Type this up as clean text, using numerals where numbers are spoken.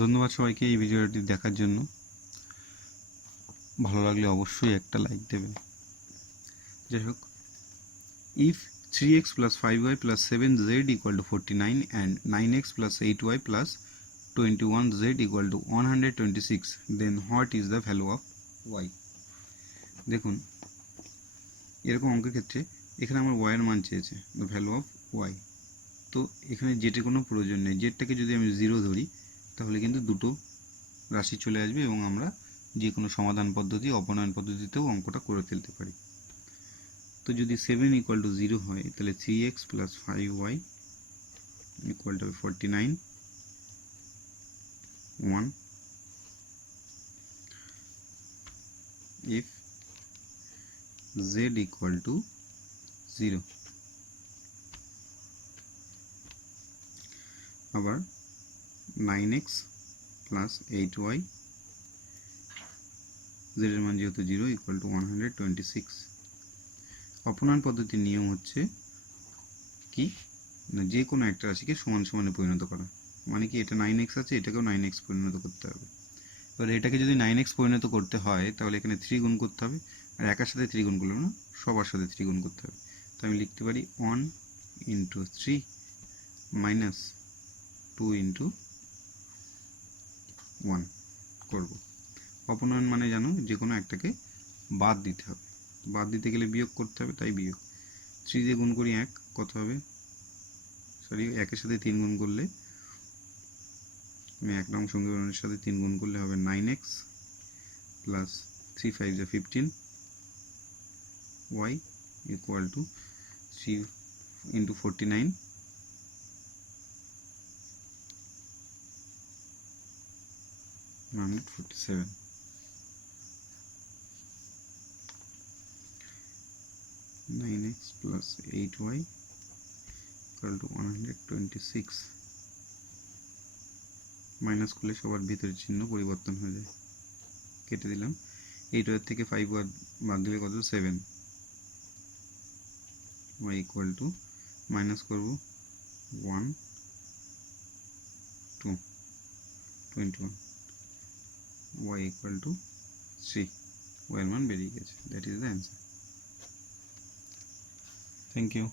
ধন্যবাদ সবাইকে এই ভিডিওটি দেখার জন্য। ভালো লাগলে অবশ্যই একটা লাইক দেবেন। যাই হোক, if 3x plus 5y plus 7z equal to 49 and 9x plus 8y plus 21z equal to 126, then what is the value of y? দেখুন, এরকম অঙ্কের ক্ষেত্রে এখানে আমার y এর মান চেয়েছে, the value of y। তো এখানে জেটের কোনো প্রয়োজন নেই। জেটটাকে যদি আমি 0 ধরি তাহলে কিন্তু দুটো রাশি চলে আসবে এবং আমরা যে কোনো সমাধান পদ্ধতি, অপনয়ন পদ্ধতিতেও অঙ্কটা করে ফেলতে পারি। তো যদি 7 ইকুয়াল টু 0 হয় তাহলে 3x plus 5y equal to 49 1 if z equal to 0। আবার 9x প্লাস 8y, z এর মান যেহেতু 0 ইকুয়াল টু 126। অপনয়ন পদ্ধতির নিয়ম হচ্ছে কি না, যে কোনো একটা রাশিকে সমান সমানে পরিণত করা। মানে কি, এটা 9x আছে, এটাকেও 9x পরিণত করতে হবে। এবার এটাকে যদি 9x পরিণত করতে হয় তাহলে এখানে 3 গুণ করতে হবে, আর একার সাথে 3 গুণ করলে না, সবার সাথে 3 গুণ করতে হবে। তো আমি লিখতে পারি 1 ইন্টু 3 মাইনাস 2 ইন্টু 1 করব। অপনয়ন মানে জানো, যে কোনো একটাকে বাদ দিতে হবে। বাদ দিতে গেলে বিয়োগ করতে হবে, তাই বিয়োগ। 3 দিয়ে গুণ করি 1, কত হবে, সরি, একের সাথে 3 গুণ করলে, আমি 1 নং সমীকরণের সাথে 3 গুণ করলে হবে 9x প্লাস 3 5 যা 15 y equal to 3 into 49 147। Nine x plus 8y equal to 126। Minus করলে সবার ভিতরে চিহ্ন পরিবর্তন হয়ে যায়, কেটে দিলাম। 8y থেকে 5 বাদ দিলে কত, 7। y ইকুয়াল টু মাইনাস করব 1 2 21, y ইকুয়াল টু 3। y এর মান বেরিয়ে গেছে। That is the answer. Thank you.